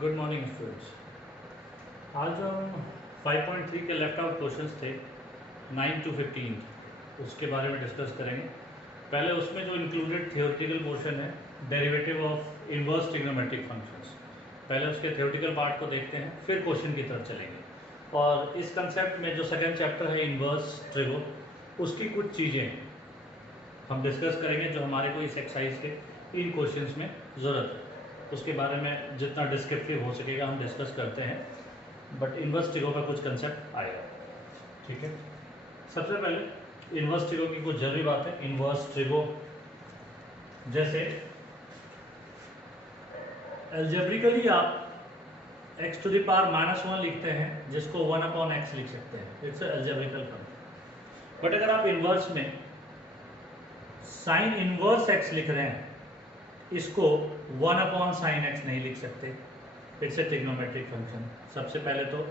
Good morning students. आज हम 5.3 के लेफ्ट आउट क्वेश्चंस थे 9 to 15 उसके बारे में डिस्कस करेंगे। पहले उसमें जो इंक्लूडेड थियोरेटिकल पोर्शन है derivative of inverse trigonometric functions, पहले उसके थियोरेटिकल पार्ट को देखते हैं, फिर क्वेश्चन की तरफ चलेंगे। और इस कंसेप्ट में जो सेकंड चैप्टर है इनवर्स ट्रिगो, उसकी कुछ चीज़ें हम डिस्कस करेंगे जो हमारे को इस एक्सरसाइज के इन क्वेश्चंस में ज़रूरत है। उसके बारे में जितना डिस्क्रिप्टिव हो सकेगा हम डिस्कस करते हैं, बट इनवर्स ट्रिगो का कुछ कंसेप्ट आएगा। ठीक है, सबसे पहले इनवर्स ट्रिगो की कुछ जरूरी बात है। इनवर्स ट्रिगो जैसे एल्जेब्रिकली आप x टू द पावर -1 लिखते हैं, जिसको 1/x लिख सकते हैं, इट्स एल्जेब्रिकल फंक्शन। बट अगर आप इनवर्स में साइन इनवर्स x लिख रहे हैं, इसको 1/sin x नहीं लिख सकते, इट्स ए ट्रिग्नोमेट्रिक फंक्शन। सबसे पहले तो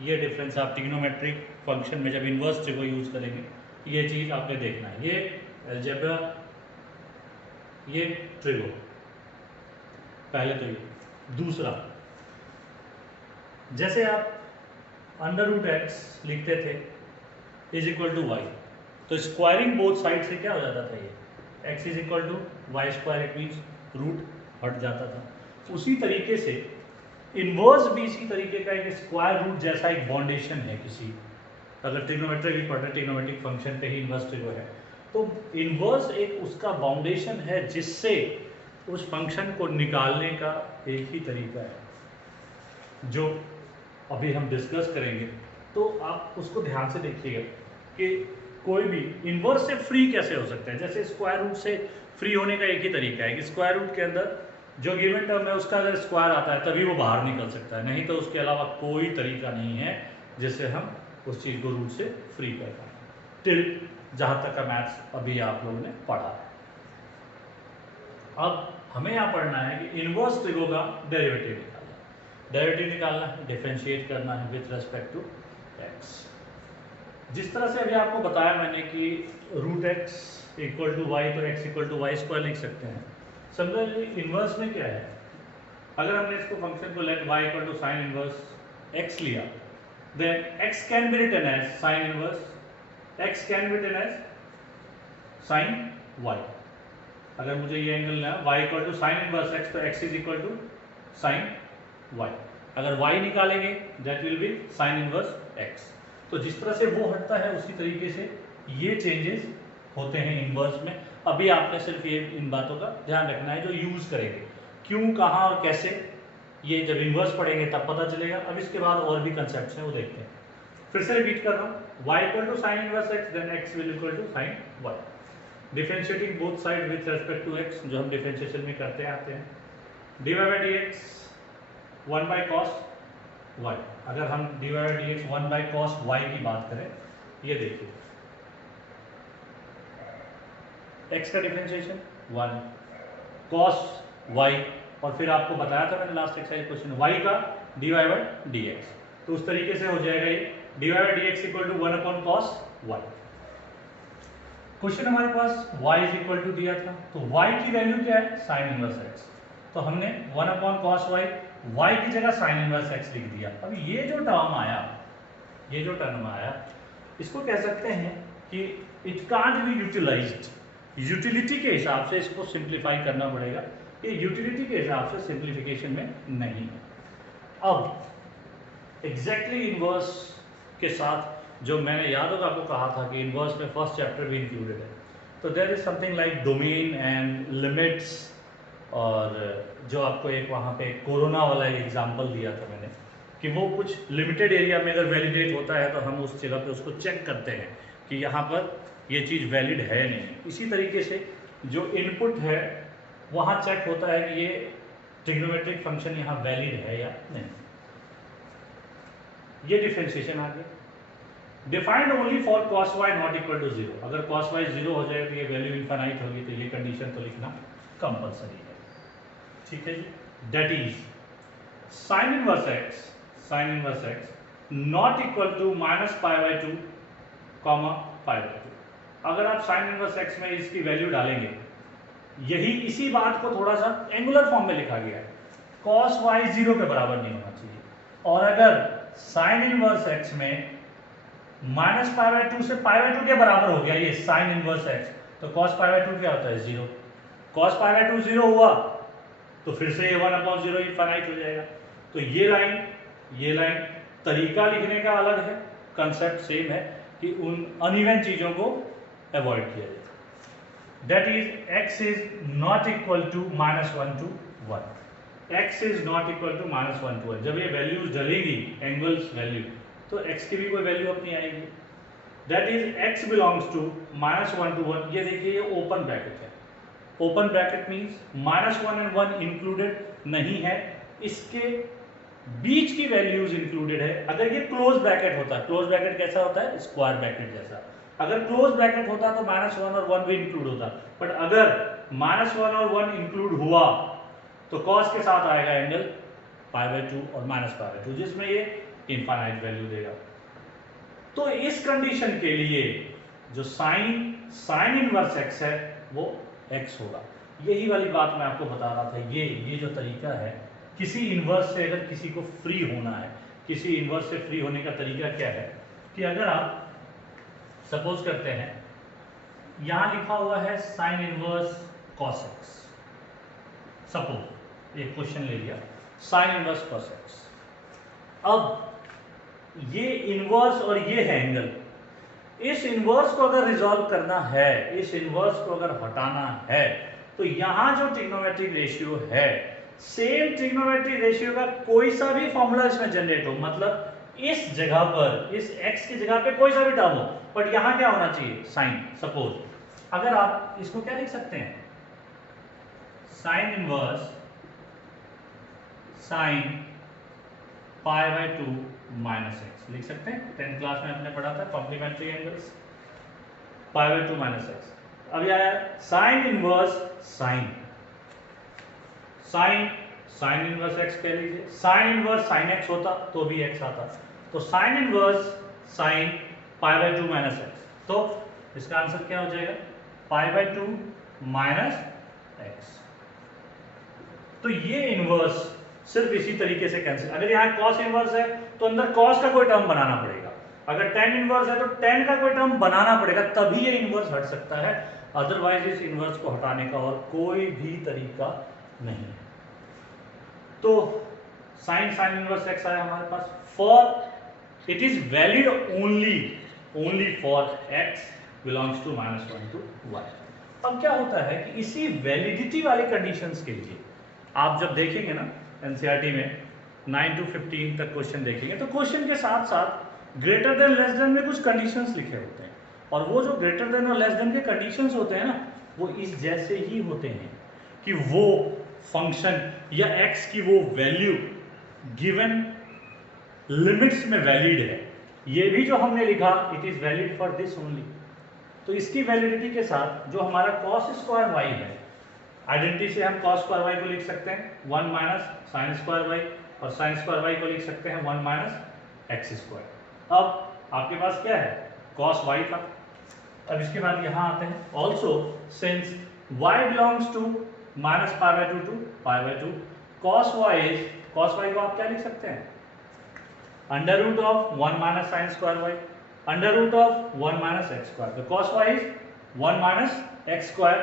ये डिफरेंस आप ट्रिग्नोमेट्रिक फंक्शन में जब इनवर्स ट्रिगो यूज करेंगे, ये चीज़ आपने देखना है। ये अलजेब्रा, ये ट्रिगो, पहले तो ये। दूसरा, जैसे आप √x लिखते थे इज इक्वल टू वाई, तो स्क्वायरिंग बोथ साइड से क्या हो जाता था, ये x is equal to y square, it means root हट जाता था। उसी तरीके से इनवर्स भी इसी तरीके का एक स्क्वायर रूट जैसा एक बाउंडेशन है किसी, अगर ट्रिग्नोमेट्रिक पढ़ते ट्रिग्नोमेट्रिक फंक्शन पे ही इनवर्स ट्रिगो है, तो इनवर्स एक उसका बाउंडेशन है जिससे उस फंक्शन को निकालने का एक ही तरीका है, जो अभी हम डिस्कस करेंगे। तो आप उसको ध्यान से देखिएगा कि कोई भी इनवर्स से फ्री कैसे हो सकता है। जैसे स्क्वायर रूट से फ्री होने का एक ही तरीका है कि स्क्वायर रूट के अंदर जो गिवन टर्म है उसका अगर स्क्वायर आता है तभी वो बाहर निकल सकता है, नहीं तो उसके अलावा कोई तरीका नहीं है जिससे हम उस चीज़ को रूट से फ्री कर पाए, टिल जहाँ तक का मैथ्स अभी आप लोगों ने पढ़ा है। अब हमें यहाँ पढ़ना है कि इनवर्स ट्रिगो का डेरिवेटिव निकालना है, डिफरेंशिएट करना है विथ रेस्पेक्ट टू x। जिस तरह से अभी आपको बताया मैंने कि √x इक्वल टू वाई, तो x equal to y square लिख सकते हैं। समझिए इनवर्स में क्या है, अगर हमने इसको फंक्शन को let y equal to sine inverse x लिया, then x can be written as sin inverse, x can be written as sin y। अगर मुझे ये एंगल लेना y equal to sine inverse x, तो x is equal to sine y। अगर y निकालेंगे that will be sine inverse x। तो जिस तरह से वो हटता है उसी तरीके से ये चेंजेस होते हैं इनवर्स में। अभी आपने सिर्फ ये इन बातों का ध्यान रखना है जो यूज करेंगे, क्यों, कहाँ और कैसे, ये जब इनवर्स पढ़ेंगे तब पता चलेगा। अब इसके बाद और भी कंसेप्ट्स हैं वो देखते हैं। फिर से रिपीट कर रहा हूँ, y equal to sine inverse x, then x will equal to sine y। Differentiating both side with respect to x, जो हम डिफरेंशिएशन में करते आते हैं। dy by dx 1 by cos y। अगर हम dy by dx 1 by cos y की बात करें, ये देखिए x का डिफरेंशिएशन 1 कॉस y, और फिर आपको बताया था मैंने लास्ट एक्सरसाइज क्वेश्चन y का dy बाई dx, तो उस तरीके से हो जाएगा ये dy by dx equal to 1/cos y। Question हमारे पास y इज इक्वल टू दिया था, तो y की वैल्यू क्या है, साइन इनवर्स x, तो हमने 1/cos y, y की जगह साइन इनवर्स x लिख दिया। अब ये जो टर्म आया, इसको कह सकते हैं कि it can't be utilized. Utility के हिसाब से इसको सिंप्लीफाई करना पड़ेगा, ये यूटिलिटी के हिसाब से सिंप्लीफिकेशन में नहीं है। अब एग्जैक्टली इनवर्स के साथ जो मैंने याद होगा आपको कहा था कि इनवर्स में फर्स्ट चैप्टर भी इंक्लूडेड है, तो there is something like domain and limits, और जो आपको एक वहाँ पे कोरोना वाला एग्जांपल दिया था मैंने कि वो कुछ लिमिटेड एरिया में अगर वैलिडेट होता है तो हम उस जगह पे उसको चेक करते हैं कि यहाँ पर ये चीज़ वैलिड है नहीं। इसी तरीके से जो इनपुट है वहाँ चेक होता है कि ये ट्रिग्नोमेट्रिक फंक्शन यहाँ वैलिड है या नहीं। ये डिफरेंशिएशन आ गया। Defined only for cos y not equal to 0। अगर cos y 0 हो जाए तो ये वैल्यू इनफाइनाइट होगी, तो ये कंडीशन तो लिखना कंपलसरी है। ठीक है जी, that is sine inverse x not equal to -π/2 π/2। अगर आप साइन इनवर्स x में इसकी वैल्यू डालेंगे, यही इसी बात को थोड़ा सा एंगुलर फॉर्म में लिखा गया है, cos y 0 के बराबर नहीं होना चाहिए। और अगर sin इनवर्स x में माइनस पाई बाय 2 से पाई बाय 2 के बराबर हो गया ये sin इनवर्स x, तो cos पाई बाय 2 क्या होता है 0। cos पाई बाय 2 0 हुआ तो फिर से ये 1/0 इनफाइनाइट हो जाएगा। तो ये लाइन तरीका लिखने का अलग है, कंसेप्ट सेम है कि उन अनइवन चीजों को अवॉइड किया जाए। That is x is not equal to -1 to 1। x is not equal to -1 to 1। जब ये वैल्यूज डलेगी एंगल्स वैल्यू, तो x की भी कोई वैल्यू अपनी आएगी। That is x belongs to -1 to 1। ये देखिए ये ओपन ब्रैकेट है। Open bracket means -1 and 1 included नहीं है, इसके बीच की वैल्यूज इंक्लूडेड है। अगर ये क्लोज ब्रैकेट होता, क्लोज ब्रैकेट कैसा होता है स्क्वायर ब्रैकेट जैसा, अगर क्लोज ब्रैकेट होता तो -1 और 1 भी इंक्लूड होता। बट अगर -1 और 1 इंक्लूड हुआ तो cos के साथ आएगा एंगल पाई बाय 2 और -π/2, जिसमें ये इनफाइनाइट वैल्यू देगा। तो इस कंडीशन के लिए जो साइन इनवर्स x है वो x होगा। यही वाली बात मैं आपको बता रहा था। ये जो तरीका है किसी इनवर्स से अगर किसी को फ्री होना है, किसी इनवर्स से फ्री होने का तरीका क्या है कि अगर आप सपोज करते हैं यहां लिखा हुआ है sine inverse cos x, suppose एक क्वेश्चन ले लिया साइन इनवर्स cos x। अब ये इनवर्स और ये है एंगल, इस इनवर्स को अगर रिजॉल्व करना है, इस इनवर्स को अगर हटाना है, तो यहां जो ट्रिग्नोमेट्रिक रेशियो है, सेम ट्रिग्नोमेट्रिक रेशियो का कोई सा भी फॉर्मूला इसमें जनरेट हो, मतलब इस जगह पर, इस x की जगह पे कोई सा भी टर्म हो, बट यहां क्या होना चाहिए साइन। सपोज अगर आप इसको क्या लिख सकते हैं, sine inverse sine pi by 2 minus x लिख सकते हैं। 10th क्लास में आपने पढ़ा था complementary angles, pi by 2 minus x. अब यह आया sine inverse sine inverse x कह लीजिए, साइन इनवर्स साइन एक्स होता तो भी एक्स आता, तो sign inverse sine pi by 2 minus x, तो इसका आंसर क्या हो जाएगा पाई बाय 2 माइनस एक्स। तो ये इनवर्स सिर्फ इसी तरीके से कैंसिल, अगर यहाँ कॉस इनवर्स है तो अंदर कॉस का कोई टर्म बनाना पड़ेगा, अगर टेन इनवर्स है तो टेन का कोई टर्म बनाना पड़ेगा, तभी ये इनवर्स हट सकता है, अदरवाइज इस इनवर्स को हटाने का और कोई भी तरीका नहीं है। तो साइन इनवर्स एक्स आया हमारे पास, for it is valid only for x belongs to -1 to 1। अब क्या होता है कि इसी वैलिडिटी वाले कंडीशंस के लिए आप जब देखेंगे ना एनसीईआरटी में 9 to 15 तक क्वेश्चन देखेंगे, तो क्वेश्चन के साथ साथ ग्रेटर देन लेस देन में कुछ कंडीशंस लिखे होते हैं, और वो जो ग्रेटर देन और लेस देन के कंडीशंस होते हैं ना, वो इस जैसे ही होते हैं कि वो फंक्शन या x की वो वैल्यू गिवन लिमिट्स में वैलिड है। ये भी जो हमने लिखा it is valid for this only, तो इसकी वैलिडिटी के साथ जो हमारा cos स्क्वायर y है, आइडेंटिटी से हम cos स्क्वायर y को लिख सकते हैं 1 माइनस साइन स्क्वायर y, और साइन स्क्वायर y को लिख सकते हैं 1 माइनस एक्स स्क्वायर। अब आपके पास क्या है cos y था। अब इसके बाद यहाँ आते हैं also since y belongs to -π/2 to π/2, cos y को आप क्या लिख सकते हैं under root of 1 minus sine square y under root of 1 minus x square, तो cos y is 1 minus x square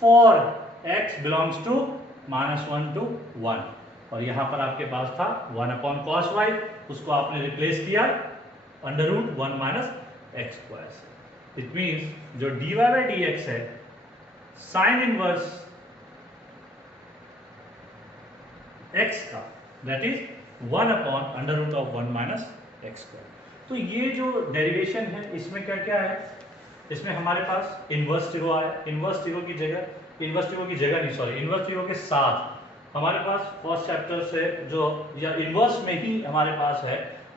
for x belongs to -1 to 1, और यहाँ पर आपके पास था 1/cos y, उसको आपने रिप्लेस किया under root 1 minus x square से। इट मीन्स जो dy बाई dx है साइन इनवर्स x का, that is 1/√1 minus x square. तो ये जो डेरिवेशन है इसमें क्या क्या है, इसमें हमारे पास इनवर्स टीरो आया, इनवर्स टीरो की जगह के साथ हमारे पास फर्स्ट चैप्टर से जो या इनवर्स में ही हमारे पास है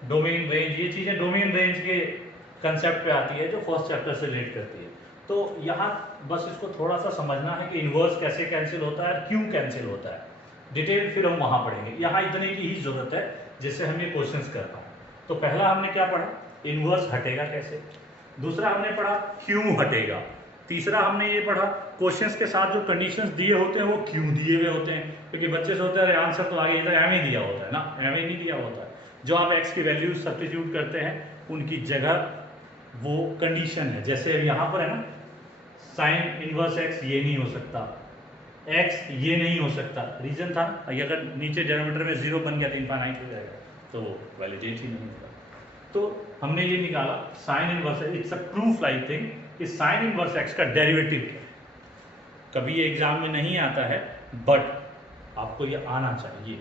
डोमेन रेंज, ये चीजें डोमेन रेंज के कंसेप्ट पे आती है जो फर्स्ट चैप्टर से रिलेट करती है। तो यहाँ बस इसको थोड़ा सा समझना है कि इनवर्स कैसे कैंसिल होता है, क्यों कैंसिल होता है, डिटेल फिर हम वहां पढ़ेंगे, यहाँ इतने की ही जरूरत है जिससे हम ये क्वेश्चंस कर पाए। तो पहला हमने क्या पढ़ा, इनवर्स हटेगा कैसे, दूसरा हमने पढ़ा क्यों हटेगा, तीसरा हमने ये पढ़ा, क्वेश्चंस के साथ जो कंडीशंस दिए होते हैं वो क्यों दिए हुए होते हैं, क्योंकि बच्चे सोचते हैं आंसर तो आगे इधर एम ही दिया होता है ना, एम ही नहीं दिया होता है। जो आप एक्स की वैल्यूज सब्स्टिट्यूट करते हैं उनकी जगह वो कंडीशन है। जैसे यहाँ पर है ना, साइन इनवर्स एक्स ये नहीं हो सकता, एक्स ये नहीं हो सकता, रीजन था अगर नीचे डेनोमिनेटर में 0 बन गया तो इनफाइनाइट हो जाएगा, तो वैलिडेट ही नहीं होगा। तो हमने ये निकाला sine inverse, it's a proof like thing कि साइन इनवर्स एक्स का डेरिवेटिव क्या है। कभी ये एग्जाम में नहीं आता है बट आपको ये आना चाहिए,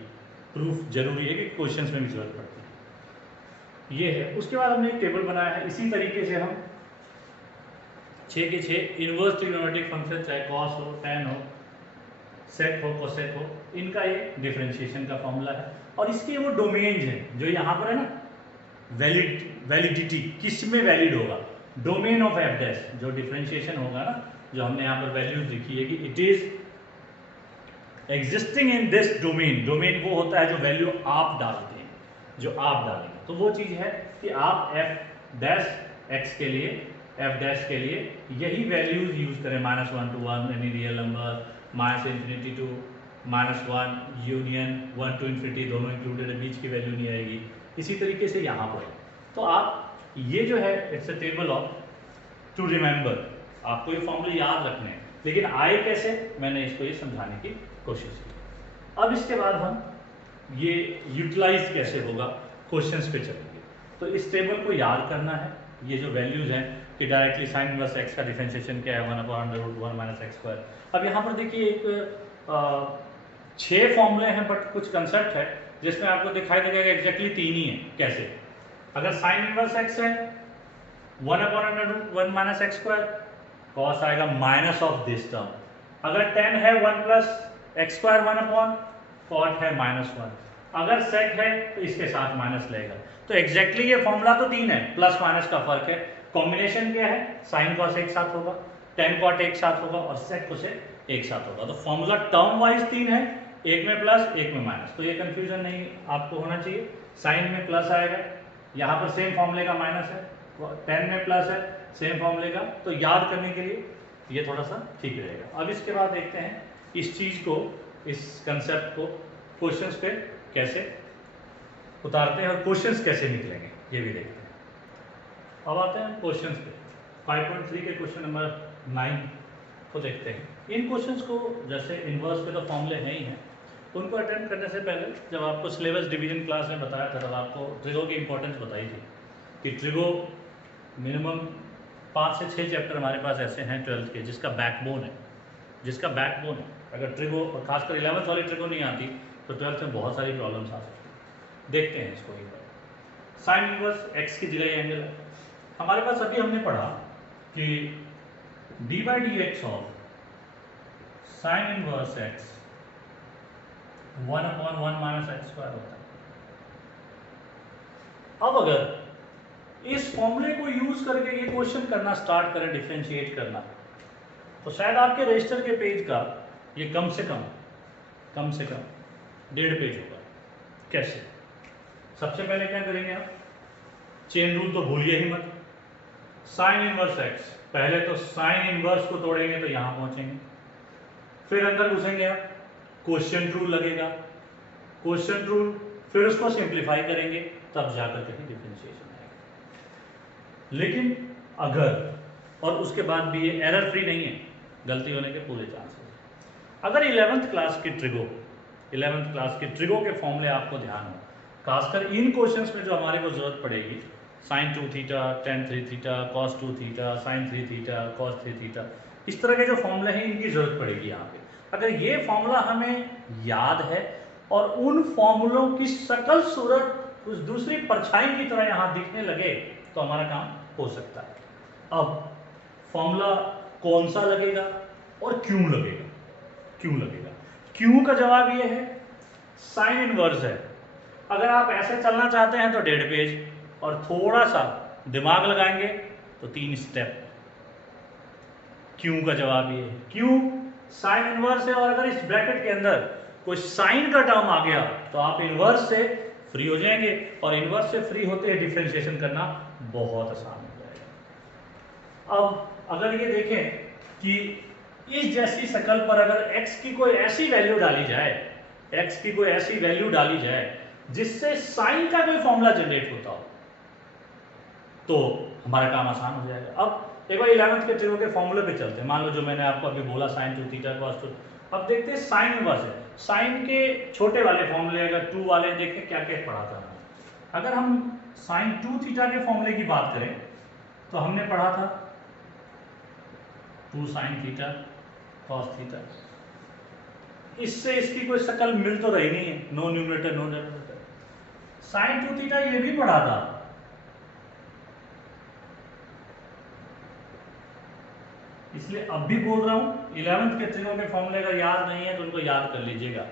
प्रूफ जरूरी है कि क्वेश्चंस में भी जरूरत पड़ती है। ये है। उसके बाद हमने एक टेबल बनाया है, इसी तरीके से हम 6 के 6 इनवर्स ट्रिग्नोमेट्रिक फंक्शन, चाहे कॉस हो, tan हो, सेक हो, कोसेक हो, इनका ये डिफरेंशिएशन का फॉर्मूला है। और इसके वो डोमेन्स हैं जो यहाँ पर है ना, वैलिडिटी किस में वैलिड होगा, डोमेन ऑफ एफ डैश, जो डिफरेंशिएशन होगा ना, जो हमने यहाँ पर वैल्यूज लिखी है कि it is existing in this domain. Domain वो होता है जो वैल्यू आप डालते हैं, जो आप डालेंगे। तो वो चीज़ है कि आप एफ डैश एक्स के लिए, एफ डैश के लिए यही वैल्यूज यूज करें, -1 to 1 any real number, -∞ to -1 union 1 to ∞, दोनों इंक्लूडेड है, बीच की वैल्यू नहीं आएगी। इसी तरीके से यहाँ पर तो आप ये जो है it's a table of to remember, आपको ये फॉर्मूले याद रखने हैं, लेकिन आए कैसे, मैंने इसको ये समझाने की कोशिश की। अब इसके बाद हम ये यूटिलाइज कैसे होगा क्वेश्चंस पे चलेंगे। तो इस टेबल को याद करना है, ये जो वैल्यूज हैं कि डायरेक्टली साइन इनवर्स एक्स का डिफरेंशिएशन क्या है, 1/√1 - x²। अब यहाँ पर देखिए एक 6 फॉर्मूले हैं बट कुछ कंसेप्ट है जिसमें आपको दिखाई देगा कि एग्जैक्टली 3 ही है। कैसे, अगर साइन इनवर्स एक्स है 1/√1 - x², कॉस आएगा माइनस ऑफ दिस टर्म। अगर tan है 1 + x², 1/, कॉट है -1। अगर सेक है तो इसके साथ माइनस लेगा। तो एग्जैक्टली ये फॉर्मूला तो 3 है, प्लस माइनस का फर्क है। कॉम्बिनेशन क्या है, साइन कॉस एक साथ होगा, tan कॉट एक साथ होगा और सेक कोसेक एक साथ होगा। तो फॉर्मूला टर्म वाइज 3 है, एक में प्लस एक में माइनस, तो ये कंफ्यूजन नहीं आपको होना चाहिए। साइन में प्लस आएगा, यहाँ पर सेम फॉर्मूले का माइनस है, tan में प्लस है सेम फॉर्मूले का, तो याद करने के लिए ये थोड़ा सा ठीक रहेगा। अब इसके बाद देखते हैं इस चीज़ को, इस कंसेप्ट को क्वेश्चंस पे कैसे उतारते हैं और क्वेश्चंस कैसे निकलेंगे ये भी देखते हैं। अब आते हैं क्वेश्चंस पे। 5.3 के क्वेश्चन नंबर 9 को देखते हैं। इन क्वेश्चंस को, जैसे इनवर्स पे तो फॉर्मूले हैं ही हैं, उनको अटेम्प्ट करने से पहले जब आपको सिलेबस डिवीजन क्लास में बताया था तब आपको ट्रिगो की इंपॉर्टेंस बताई थी कि ट्रिगो मिनिमम 5 से 6 चैप्टर हमारे पास ऐसे हैं 12th के जिसका बैकबोन है, जिसका बैकबोन है। अगर ट्रिगो और खासकर 11th वाली ट्रिगो नहीं आती तो 12th में बहुत सारी प्रॉब्लम्स आ सकती हैं। देखते हैं इसको एक बार। साइन इनवर्स एक्स की जगह एंगल है हमारे पास। अभी हमने पढ़ा कि d/dx of sine inverse x 1/1 - x² होता है। अब अगर इस फॉर्मूले को यूज करके ये क्वेश्चन करना स्टार्ट करें, डिफरेंशिएट करना, तो शायद आपके रजिस्टर के पेज का ये कम से कम 1.5 पेज होगा। कैसे, सबसे पहले क्या करेंगे आप, चेन रूल तो भूलिए ही मत। साइन इनवर्स एक्स, पहले तो साइन इनवर्स को तोड़ेंगे तो यहां पहुंचेंगे, फिर अंदर घुसेंगे आप, क्वोशिएंट रूल लगेगा, क्वोशिएंट रूल, फिर उसको सिंप्लीफाई करेंगे, तब जाकर कहीं डिफरेंशिएशन आएगा। लेकिन अगर, और उसके बाद भी ये एरर फ्री नहीं है, गलती होने के पूरे चांसेस। अगर 11th क्लास की ट्रिगो के फॉर्मूले आपको ध्यान हो, खासकर इन क्वेश्चंस में जो हमारे को जरूरत पड़ेगी, sin 2 theta, tan 3 theta, cos 2 theta, sin 3 theta, cos 3 theta, इस तरह के जो फॉर्मूले हैं इनकी जरूरत पड़ेगी यहाँ पे। अगर ये फॉर्मूला हमें याद है और उन फॉर्मूलों की शकल सूरत उस दूसरी परछाई की तरह यहाँ दिखने लगे तो हमारा काम हो सकता है। अब फॉर्मूला कौन सा लगेगा और क्यों लगेगा, क्यों का जवाब ये है, साइन इनवर्स है। अगर आप ऐसे चलना चाहते हैं तो 1.5 पेज और थोड़ा सा दिमाग लगाएंगे तो 3 स्टेप। क्यों का जवाब ये है, क्यों साइन इनवर्स है, और अगर इस ब्रैकेट के अंदर कोई साइन का टर्म आ गया तो आप इनवर्स से फ्री हो जाएंगे, और इनवर्स से फ्री होते हैं डिफरेंशिएशन करना बहुत आसान हो जाएगा। अब अगर ये देखें कि इस जैसी शक्ल पर अगर x की कोई ऐसी वैल्यू डाली जाए, x की कोई ऐसी वैल्यू डाली जाए जिससे साइन का कोई फॉर्मूला जनरेट होता हो, तो हमारा काम आसान हो जाएगा। अब एक बार 11th के ट्रिगो के फॉर्मूले पे चलते हैं। मान लो जो मैंने आपको अभी बोला साइन 2 थीटा cos 2, अब देखते हैं साइन इनवर्स है। साइन के छोटे वाले फॉर्मूले अगर 2 वाले देखें क्या क्या पढ़ा था हमने। अगर हम साइन 2 थीटा के फॉर्मूले की बात करें तो हमने पढ़ा था 2 साइन थीटा cos थीटा। इससे इसकी कोई शक्ल मिल तो रही नहीं है, no numerator no denominator. Sine 2 theta ये भी पढ़ा था, इसलिए अब भी बोल रहा हूं 11th के ट्रिगो के फॉर्मूले अगर याद नहीं है तो उनको याद कर लीजिएगा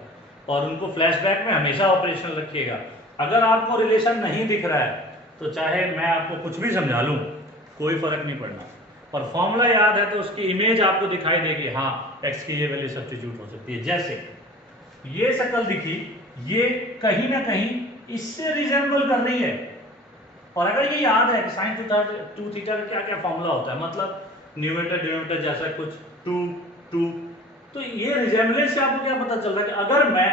और उनको फ्लैशबैक में हमेशा ऑपरेशन रखिएगा। अगर आपको रिलेशन नहीं दिख रहा है तो चाहे मैं आपको कुछ भी समझा लूं, कोई फर्क नहीं पड़ना, पर फॉर्मूला याद है तो उसकी इमेज आपको दिखाई देगी। हाँ, x की ये वैल्यू सब्स्टिट्यूट हो सकती है। जैसे ये शक्ल दिखी, ये कहीं ना कहीं इससे रिजेंबल कर रही है। और अगर ये याद है कि साइन 2 थीटा का क्या क्या फॉर्मूला होता है, मतलब न्यूमरेटर डिनोमिनेटर जैसा कुछ 2 2, तो ये रिजेंबलेंस से आपको क्या पता चल रहा है कि अगर मैं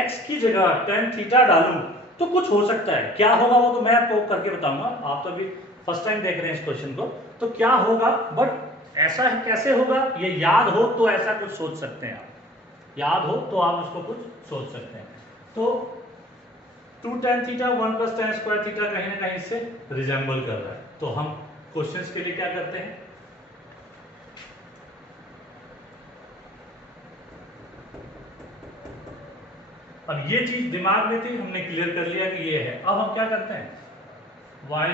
x की जगह tan थीटा डालूं तो कुछ हो सकता है। क्या होगा वो तो मैं आपको करके बताऊंगा, आप तो अभी फर्स्ट टाइम देख रहे हैं इस क्वेश्चन को, तो क्या होगा, बट ऐसा कैसे होगा ये याद हो तो ऐसा कुछ सोच सकते हैं आप, याद हो तो आप उसको कुछ सोच सकते हैं। तो 2 tan theta 1 + tan square theta कहीं ना कहीं इससे रिजेंबल कर रहा है। तो हम क्वेश्चंस के लिए क्या करते हैं, अब ये चीज दिमाग में थी, हमने क्लियर कर लिया कि ये है। अब हम क्या करते हैं, y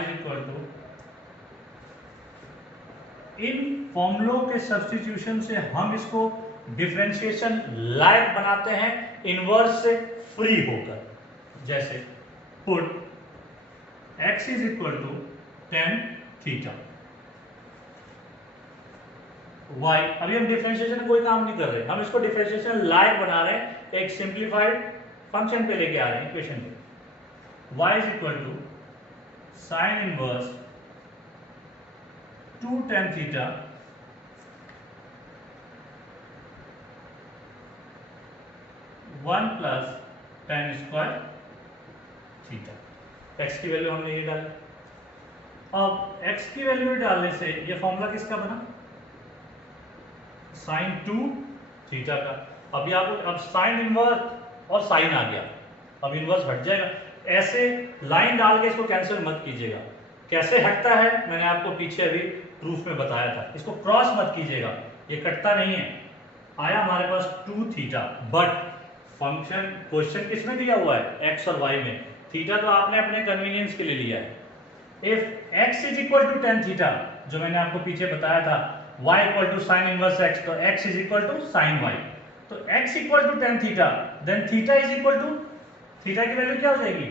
= इन फॉर्मूलों के सब्स्टिट्यूशन से हम इसको डिफरेंशिएशन लायक बनाते हैं, इनवर्स से फ्री होकर। जैसे put x = tan theta y, अभी हम डिफरेंशिएशन कोई काम नहीं कर रहे, हम इसको डिफरेंशिएशन लायक बना रहे हैं, एक सिंप्लीफाइड फंक्शन पे लेके आ रहे हैं, इक्वेशन पे। y = sin inverse 2 tan theta one plus tan square theta. x की वैल्यू हमने ये डाली। अब x की वैल्यू डालने से ये फॉर्मूला किसका बना, sin 2 थीटा का। अभी आपको अब साइन इनवर्स और साइन आ गया, अब इनवर्स हट जाएगा। ऐसे लाइन डाल के इसको कैंसिल मत कीजिएगा। कैसे हटता है मैंने आपको पीछे अभी प्रूफ में बताया था, इसको क्रॉस मत कीजिएगा, ये कटता नहीं है। आया हमारे पास 2 थीटा, बट फंक्शन क्वेश्चन किस में दिया हुआ है, x और y में। थीटा तो आपने अपने कन्वीनियंस के लिए लिया है। इफ x = tan थीटा, जो मैंने आपको पीछे बताया था, y = sin इनवर्स x, तो x = sin y। तो x = tan theta, then theta theta की वैल्यू क्या हो जाएगी,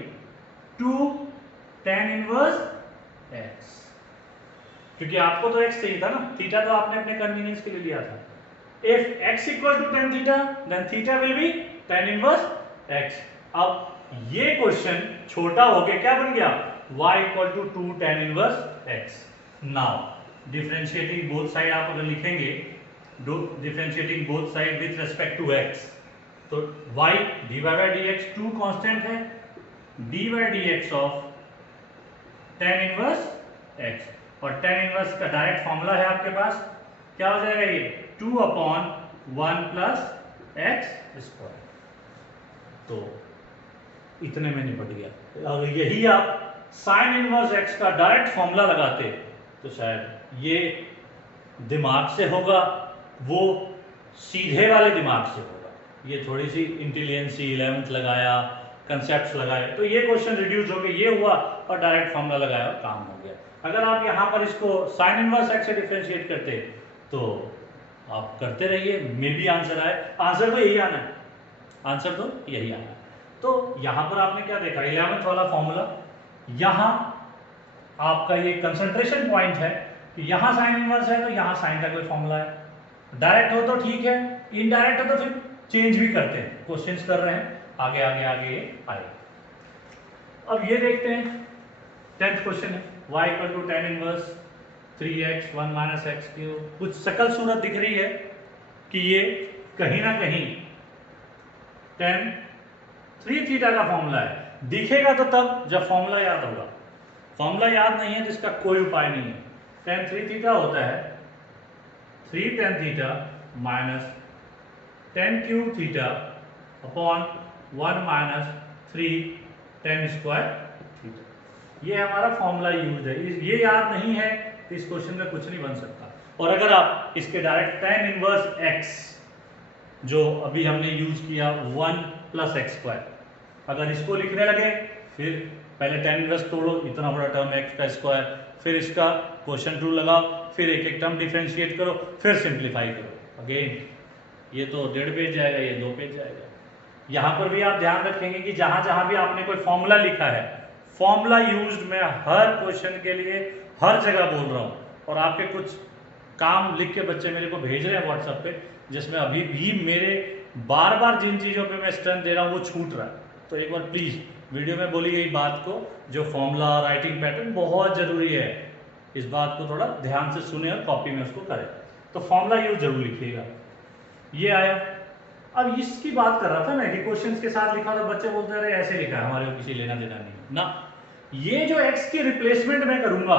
2 tan इनवर्स x, क्योंकि आपको तो x चाहिए था ना, थीटा तो आपने अपने कन्वीनियंस के लिए लिया था। If x = tan theta, then theta will be tan inverse x। अब ये क्वेश्चन छोटा हो गया, क्या बन गया, y = 2 tan inverse x। Now differentiating both side आप अगर लिखेंगे, differentiating both side with respect to x, तो y dy/dx 2 कांस्टेंट है, dy/dx of tan inverse x, और tan इनवर्स का डायरेक्ट फॉर्मूला है आपके पास, क्या हो जाएगा ये 2/1 + x²। तो इतने में निपट गया। अगर यही आप साइन इनवर्स x का डायरेक्ट फॉर्मूला लगाते तो शायद ये दिमाग से होगा, वो सीधे वाले दिमाग से होगा। ये थोड़ी सी इंटेलिजेंसी 11th लगाया, कंसेप्ट्स लगाए, तो ये क्वेश्चन रिड्यूस हो गया, ये हुआ और डायरेक्ट फॉर्मूला लगाया और काम हो गया। अगर आप यहाँ पर इसको साइन इनवर्स x से डिफरेंशिएट करते तो आप करते रहिए, मे बी आंसर आए, आंसर तो यही आना है, आंसर तो यही आना है। तो यहाँ पर आपने क्या देखा, 11th वाला फॉर्मूला, यहाँ आपका ये कंसंट्रेशन पॉइंट है कि यहाँ साइन इनवर्स है तो यहाँ साइन का कोई फॉर्मूला है। डायरेक्ट हो तो ठीक है, इनडायरेक्ट हो तो फिर चेंज भी करते हैं, क्वेश्चंस कर रहे हैं, आगे आगे आगे आए। अब ये देखते हैं 10th क्वेश्चन है, y = tan inverse 3x 1 minus x cube. कुछ शकल सूरत दिख रही है कि ये कहीं ना कहीं tan 3 थीटा का फॉर्मूला है। दिखेगा तो तब जब फॉर्मूला याद होगा। फॉर्मूला याद नहीं है तो इसका कोई उपाय नहीं है। tan 3 थीटा होता है 3 tan theta minus tan cube theta upon 1 minus 3 tan square theta. ये हमारा फॉर्मूला यूज है। ये याद नहीं है तो इस क्वेश्चन में कुछ नहीं बन सकता। और अगर आप इसके डायरेक्ट tan इनवर्स x जो अभी हमने यूज किया 1 प्लस एक्स स्क्वायर, अगर इसको लिखने लगे फिर पहले tan इनवर्स तोड़ो, इतना बड़ा टर्म x का स्क्वायर, फिर इसका क्वेश्चन रूल लगाओ, फिर एक एक टर्म डिफरेंशिएट करो, फिर सिंप्लीफाई करो। अगेन ये तो 1.5 पेज जाएगा, ये 2 पेज जाएगा। यहाँ पर भी आप ध्यान रखेंगे कि जहाँ जहाँ भी आपने कोई फॉर्मूला लिखा है, फॉर्मूला यूज्ड मैं हर क्वेश्चन के लिए हर जगह बोल रहा हूँ। और आपके कुछ काम लिख के बच्चे मेरे को भेज रहे हैं व्हाट्सएप पे, जिसमें अभी भी मेरे बार बार जिन चीज़ों पे मैं स्ट्रेंथ दे रहा हूँ वो छूट रहा है। तो एक बार प्लीज़ वीडियो में बोली गई बात को, जो फॉर्मूला राइटिंग पैटर्न बहुत ज़रूरी है, इस बात को थोड़ा ध्यान से सुने और कॉपी में उसको करें। तो फॉर्मूला यूज जरूर लिखिएगा। ये आया। अब इसकी बात कर रहा था मैं कि क्वेश्चंस के साथ लिखा तो बच्चे बोलते रहे ऐसे लिखा है, हमारे को किसी लेना देना नहीं ना। ये जो x की रिप्लेसमेंट मैं करूंगा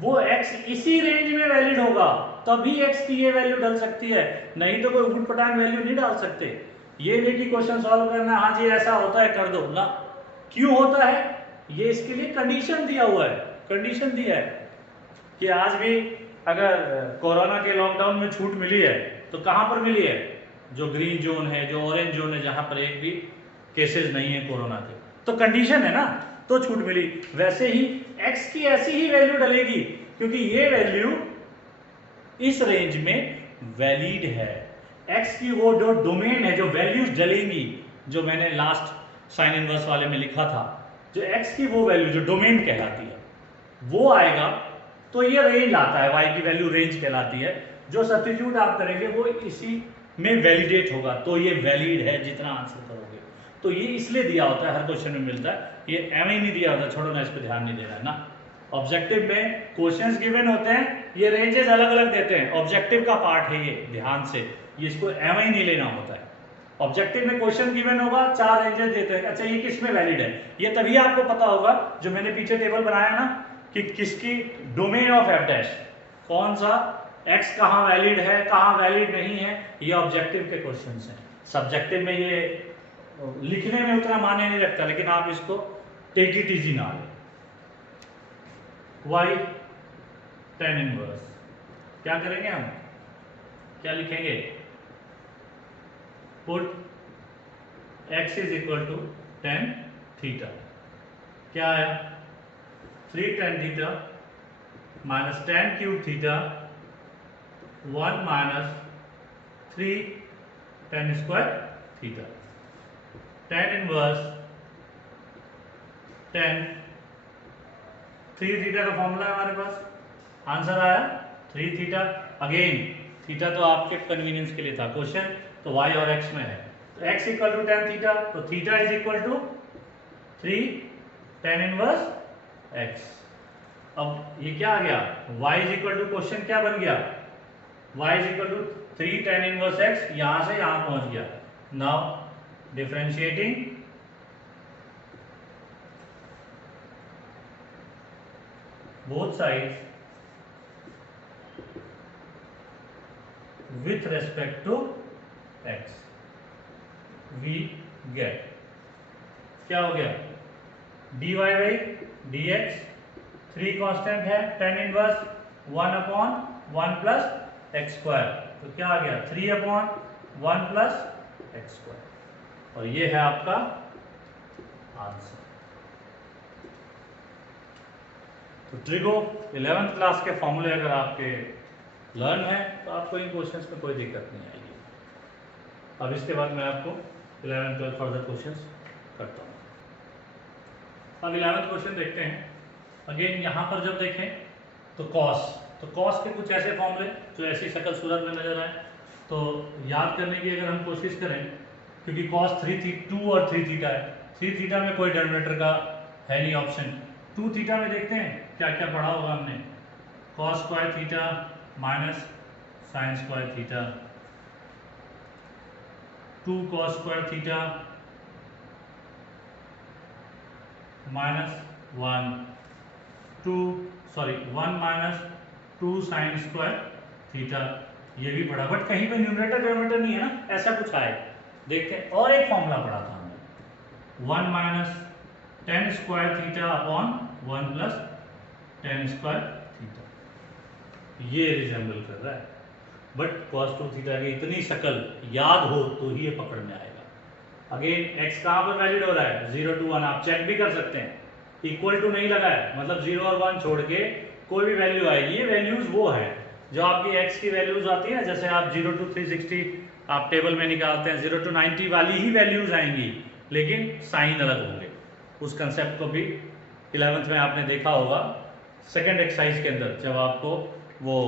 वो x इसी रेंज में वैलिड होगा, तभी x की ये वैल्यू डल सकती है, नहीं तो कोई उठपटांग वैल्यू नहीं डाल सकते। ये नहीं कि क्वेश्चन सॉल्व करना हाँ जी ऐसा होता है कर दो ना। क्यों होता है? ये इसके लिए कंडीशन दिया हुआ है। कंडीशन दिया है कि आज भी अगर कोरोना के लॉकडाउन में छूट मिली है तो कहां पर मिली है? जो ग्रीन जोन है, जो ऑरेंज जोन है, जहां पर एक भी केसेस नहीं है कोरोना के, तो कंडीशन है ना, तो छूट मिली। वैसे ही x की ऐसी ही वैल्यू डलेगी क्योंकि ये वैल्यू इस रेंज में वैलिड है। x की वो जो डोमेन है, जो वैल्यूज डलेंगी, जो मैंने लास्ट साइन इनवर्स वाले में लिखा था, जो x की वो वैल्यू जो डोमेन कहलाती है वो आएगा तो ये रेंज आता है, y की वैल्यू रेंज कहलाती है। जो सब्स्टिट्यूट आप करेंगे वो इसी में वैलिडेट होगा, तो ये वैलिड है जितना आंसर करोगे। तो ये इसलिए दिया होता है, हर क्वेश्चन में मिलता है, ये एम ही नहीं दिया होता। छोड़ो ना, इस पर ध्यान नहीं देना है ना। ऑब्जेक्टिव में क्वेश्चंस गिवन होते हैं, ये रेंजेस अलग अलग देते हैं, ऑब्जेक्टिव का पार्ट है ये, ध्यान से, ये इसको एम ही नहीं लेना होता है। ऑब्जेक्टिव में क्वेश्चन गिवन होगा, 4 रेंजेस देते हैं, अच्छा ये किस में वैलिड है, ये तभी आपको पता होगा जो मैंने पीछे टेबल बनाया ना कि किसकी डोमेन ऑफ एफ डैश, कौन सा x कहाँ वैलिड है, कहाँ वैलिड नहीं है, ये ऑब्जेक्टिव के क्वेश्चंस हैं। सब्जेक्टिव में ये लिखने में उतना मायने नहीं रखता, लेकिन आप इसको टेक इट इजी ना लें। y tan इनवर्स क्या करेंगे हम, क्या लिखेंगे? Put x is equal to tan theta, क्या आया? 3 tan theta minus tan cube theta 1 minus 3 tan square theta. tan inverse tan 3 theta का फॉर्मूला है हमारे पास, आंसर आया 3 थीटा। अगेन थीटा तो आपके कन्वीनियंस के लिए था क्वेश्चन, तो y और x में है, तो x equal to tan theta, तो theta is equal to 3 tan inverse x। अब ये क्या आ गया? y is equal to, question क्या बन गया? y is equal to 3 tan inverse x, यहां से यहां पहुंच गया। Now differentiating both sides with respect to x, we get क्या हो गया? dy by dx, 3 कांस्टेंट है, tan inverse 1 upon 1 plus x square, तो क्या आ गया? 3 अपॉन 1 प्लस एक्स स्क्वायर, और ये है आपका आंसर। तो ट्रिगो 11th क्लास के फॉर्मूले अगर आपके लर्न है तो आपको इन क्वेश्चंस में कोई दिक्कत नहीं आएगी। अब इसके बाद मैं आपको 11th 12th फर्दर क्वेश्चंस करता हूँ। अब 11th क्वेश्चन देखते हैं। अगेन यहाँ पर जब देखें तो कॉस के कुछ ऐसे फॉर्मूले जो ऐसी शकल सूरत में नजर आए, तो याद करने की अगर हम कोशिश करें, क्योंकि कॉस 2 और 3 थीटा है, 3 थीटा में कोई डिनोमिनेटर का है नहीं ऑप्शन, 2 थीटा में देखते हैं क्या क्या पढ़ा होगा हमने। cos square theta minus sine square theta, 2 cos square theta minus 1 minus 2 sine square theta. ये भी पढ़ा, बट कहीं पे न्यूमरेटर डिनोमिनेटर नहीं है ना, ऐसा कुछ आए देखते हैं। और एक फॉर्मूला पढ़ा था हमने, 1 minus tan square theta upon 1 plus tan square theta. ये रिजेंबल कर रहा है, बट cos 2 थीटा की इतनी शक्ल याद हो तो ही ये पकड़ में आएगा। अगेन x कहाँ पर वैलिड हो रहा है, 0 to 1, आप चेक भी कर सकते हैं। इक्वल टू नहीं लगा है, मतलब 0 और 1 छोड़ के कोई भी वैल्यू आएगी। ये वैल्यूज वो है जो आपकी x की वैल्यूज आती है ना, जैसे आप 0 to 360 आप टेबल में निकालते हैं, 0 to 90 वाली ही वैल्यूज आएंगी, लेकिन साइन अलग होंगे। उस कंसेप्ट को भी 11th में आपने देखा होगा, सेकंड एक्सरसाइज के अंदर, जब आपको वो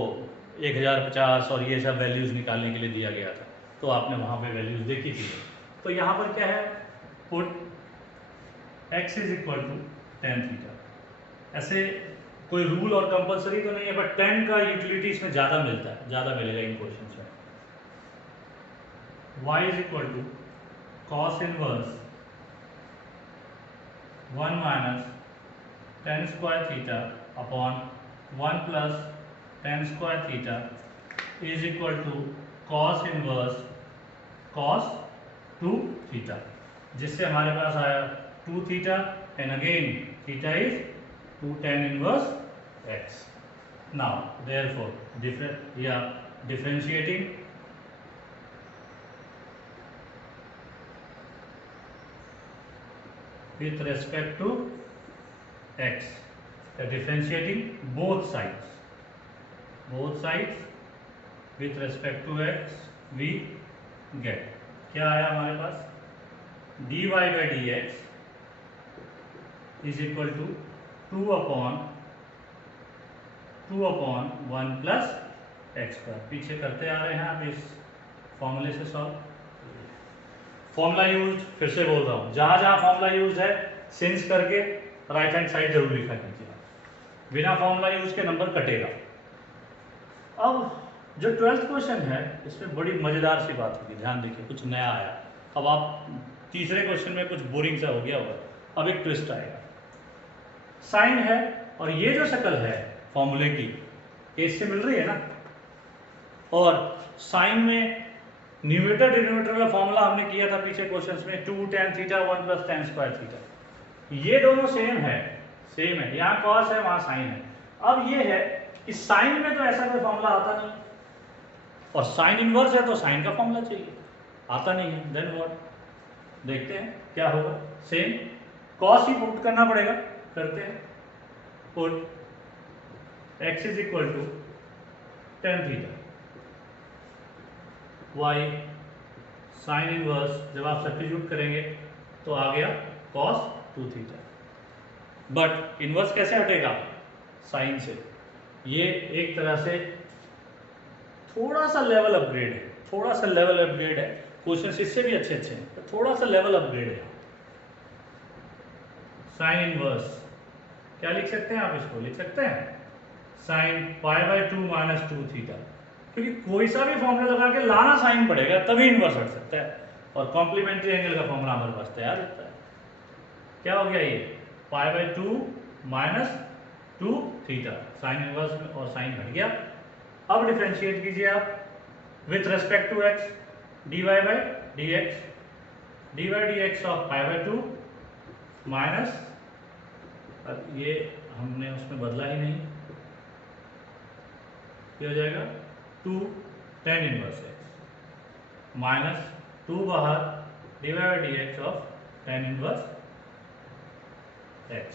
1050 और ये सब वैल्यूज निकालने के लिए दिया गया था, तो आपने वहाँ पे वैल्यूज देखी थी। तो यहाँ पर क्या है, put x is equal to tan theta. ऐसे कोई रूल और कंपलसरी तो नहीं है, बट टेन का यूटिलिटी इसमें ज़्यादा मिलता है, ज़्यादा मिलेगा इन क्वेश्चन में। y is equal to cos inverse 1 minus tan square theta upon 1 plus tan square theta is equal to cos inverse cos 2 theta, जिससे हमारे पास आया 2 theta and again theta is 2 tan inverse x। Now therefore differentiating with respect to x, differentiating both sides with respect to x, we get क्या आया हमारे पास, dy by dx is equal to 2 upon 1 plus x square. पीछे करते आ रहे हैं आप इस फॉर्मूले से सॉल्व। फॉर्मूला यूज, फिर से बोल रहा हूँ, जहां जहां फॉर्मूला यूज है सिंस करके राइट हैंड साइड जरूर लिखा कीजिए, बिना फॉर्मूला यूज के नंबर कटेगा। अब जो 12th क्वेश्चन है, इसमें बड़ी मजेदार सी बात होगी, ध्यान देखिए, कुछ नया आया। अब आप तीसरे क्वेश्चन में कुछ बोरिंग सा हो गया होगा, अब एक ट्विस्ट आएगा। साइन है और ये जो शक्ल है फॉर्मूले की, ये इससे मिल रही है ना, और साइन में न्यूमरेटर डिनोमिनेटर का फॉर्मूला हमने किया था पीछे क्वेश्चंस में, 2 tan theta 1 plus tan square theta. ये दोनों सेम है, यहाँ कॉस है वहां साइन है। अब ये है कि साइन में तो ऐसा कोई फॉर्मूला आता नहीं, और साइन इनवर्स है तो साइन का फॉर्मूला चाहिए, आता नहीं है। देन व्हाट, देखते हैं क्या होगा। सेम कॉस ही पुट करना पड़ेगा, करते हैं। Put x is equal to tan theta, y sine inverse, जब आप सब्स्टिट्यूट करेंगे तो आ गया cos 2 थीटा। बट इनवर्स कैसे हटेगा, साइन से। ये एक तरह से थोड़ा सा लेवल अपग्रेड है, क्वेश्चन इससे भी अच्छे हैं, तो थोड़ा सा लेवल अपग्रेड है। साइन इनवर्स क्या लिख सकते हैं आप, इसको लिख सकते हैं sign pi by 2 minus 2 theta, क्योंकि कोई सा भी फॉर्मूला लगा के लाना साइन पड़ेगा तभी इनवर्स हट सकता है, और कॉम्प्लीमेंट्री एंगल का फॉर्मूला हमारे पास तैयार रहता है। क्या हो गया, ये pi by 2 minus 2 theta, sine inverse में और साइन हट गया। अब डिफरेंशिएट कीजिए आप with respect to x, dy by dx of pi by 2 minus, अब ये हमने उसमें बदला ही नहीं, ये हो जाएगा 2 tan इनवर्स x माइनस 2 बाहर dy by dx of tan inverse x।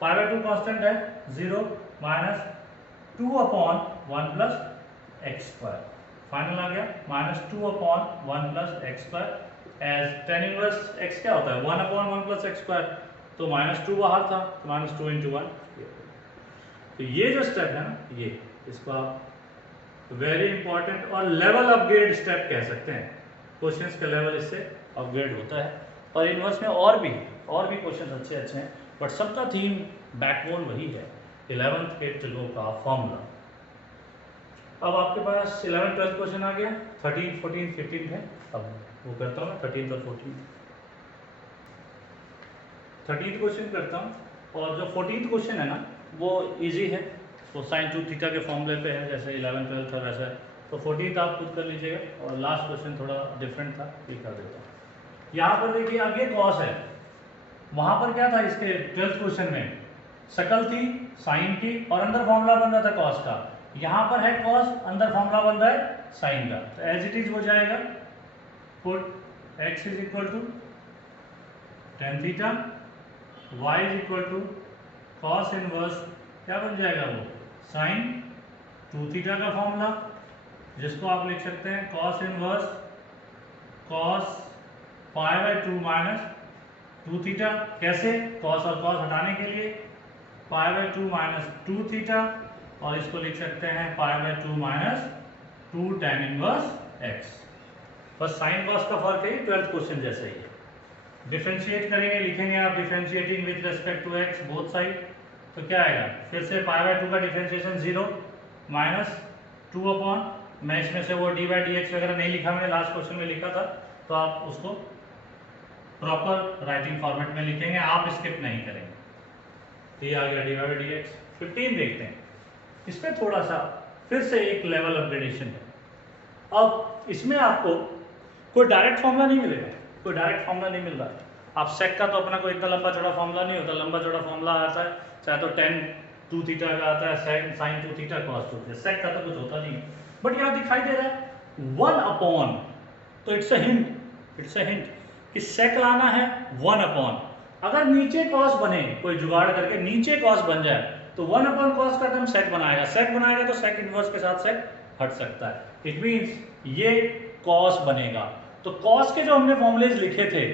Pi by 2 constant है 0 minus 2 upon 1 plus x square, final आ गया minus 2 upon 1 plus x square. As tan inverse x क्या होता है, 1 अपॉन 1 प्लस एक्स स्क्वायर, तो minus 2 बाहर था, तो माइनस 2 इंटू 1। तो ये जो स्टेप है ना, ये इसको आप वेरी इंपॉर्टेंट और लेवल अपग्रेड स्टेप कह सकते हैं। क्वेश्चंस का लेवल इससे अपग्रेड होता है, और इनवर्स में और भी क्वेश्चंस अच्छे हैं, बट सबका थीम बैकबोन वही है 11th के ट्रिगो का फॉर्मूला। अब आपके पास 11th 12th क्वेश्चन आ गया, 13 14 15 है। अब वो करता हूँ 13 और 14। 13th क्वेश्चन करता हूँ, और जो 14th क्वेश्चन है ना वो इजी है, वो साइन 2 थीटा के फॉर्मूले पे है, जैसे 11 12 था वैसा है। तो 14th आप खुद कर लीजिएगा, और लास्ट क्वेश्चन थोड़ा डिफरेंट था, ये कर देता हूँ। यहाँ पर देखिए अब ये कॉस है, वहाँ पर क्या था इसके 12th क्वेश्चन में, शकल थी साइन की और अंदर फॉर्मूला बन रहा था कॉस का। यहाँ पर है कॉस, अंदर फॉर्मूला बन रहा है साइन का, तो एज इट इज हो जाएगा put x is equal to tan theta, y is equal to cos inverse क्या बन जाएगा वो साइन 2 थीटा का फॉर्मूला, जिसको आप लिख सकते हैं cos inverse cos pi by 2 minus 2 theta. कैसे? कॉस और कॉस हटाने के लिए पाई बाय 2 माइनस 2 थीटा, और इसको लिख सकते हैं पाई by 2 minus 2 tan inverse x। बस साइन कॉस का फर्क है, 12th क्वेश्चन जैसे ही है। डिफरेंशिएट करेंगे, लिखेंगे आप differentiating with respect to x both side, तो क्या आएगा फिर से पाई बाय 2 का डिफरेंशिएशन 0 माइनस 2 अपॉन, मैं इसमें से वो डी बाई डी एक्स वगैरह नहीं लिखा, मैंने लास्ट क्वेश्चन में लिखा था, तो आप उसको प्रॉपर राइटिंग फॉर्मेट में लिखेंगे, आप स्किप नहीं करेंगे। तो ये आ गया डी बाई डी एक्स। 15 देखते हैं, इसमें थोड़ा सा फिर से एक लेवल अपग्रेडेशन है। अब इसमें आपको कोई डायरेक्ट फॉर्मूला नहीं मिलेगा, कोई डायरेक्ट फॉर्मूला नहीं मिल रहा है। आप सेक का तो अपना कोई इतना लंबा चौड़ा फॉर्मूला नहीं होता, लंबा चौड़ा फॉर्मूला आता है चाहे तो tan 2 थीटा का आता है, साइन 2 थीटा cos 2 थीटा, सेक का तो कुछ होता नहीं। बट यहाँ दिखाई दे रहा है 1 अपॉन, तो इट्स अ हिंट कि सेक लाना है 1 अपॉन। अगर नीचे कॉस बने, कोई जुगाड़ करके नीचे कॉस बन जाए, तो 1 अपॉन कॉस का टर्म सेक बनाएगा, सेक बनाएगा तो सेक इनवर्स के साथ सेक हट सकता है। इट मींस ये कॉस बनेगा। तो कॉस के जो हमने फॉर्मूलेज लिखे थे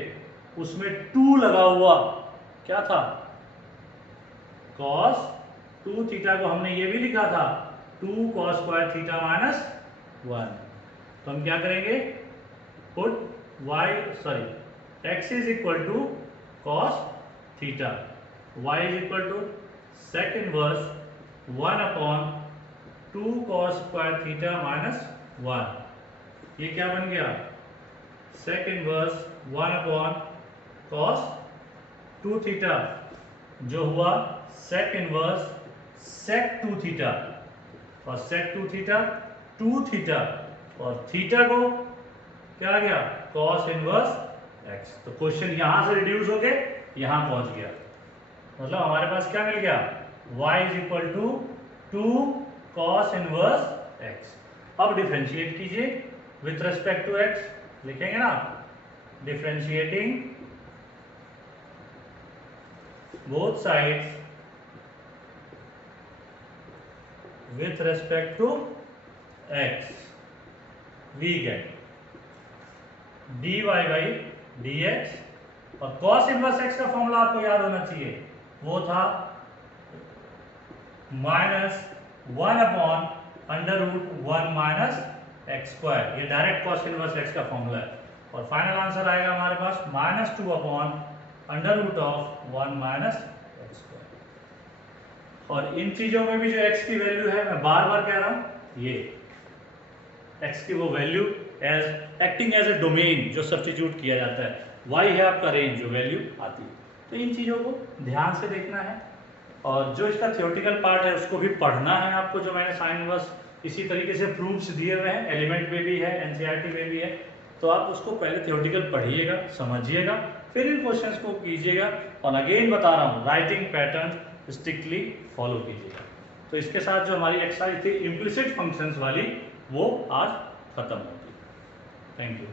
उसमें 2 लगा हुआ क्या था, कॉस 2 थीटा को हमने ये भी लिखा था 2 कॉस स्क्वायर थीटा माइनस 1। तो हम क्या करेंगे, put x is equal to cos theta, y is equal to sec inverse 1 upon 2 cos square theta minus 1। ये क्या बन गया, sec inverse 1 upon cos 2 theta, जो हुआ सेक इनवर्स सेक 2 थीटा, और सेक 2 थीटा 2 थीटा, और थीटा को क्या आ गया कॉस इनवर्स x। तो क्वेश्चन यहां से रिड्यूस होके यहां पहुंच गया, मतलब हमारे पास क्या मिल गया, y is equal to 2 cos inverse x। अब डिफरेंशिएट कीजिए विथ रेस्पेक्ट टू x, लिखेंगे ना differentiating both sides with respect to x, we get dy by dx, और cos इनवर्स x का फॉर्मूला आपको याद होना चाहिए, वो था -1 अपॉन √1 माइनस एक्स स्क्वायर। ये डायरेक्ट cos इनवर्स x का फॉर्मूला है, और फाइनल आंसर आएगा हमारे पास -2 अपॉन √1 माइनस एक्स स्क्वायर। और इन चीजों में भी जो x की वैल्यू है, मैं बार बार कह रहा हूं, ये x की वो value as acting as a domain जो सब्स्टिट्यूट किया जाता है, y है आपका रेंज जो वैल्यू आती है। तो इन चीजों को ध्यान से देखना है, और जो इसका थ्योरेटिकल पार्ट है उसको भी पढ़ना है आपको, जो मैंने साइन इनवर्स इसी तरीके से प्रूफ्स दिए हुए हैं, एलिमेंट में भी है, एनसीईआरटी में भी है, तो आप उसको पहले थ्योरेटिकल पढ़िएगा, समझिएगा, फिर इन क्वेश्चंस को कीजिएगा। और अगेन बता रहा हूँ, राइटिंग पैटर्न स्ट्रिक्टली फॉलो कीजिएगा। तो इसके साथ जो हमारी एक्सरसाइज थी इम्प्लिसिट फंक्शंस वाली, वो आज खत्म होगी। Thank you.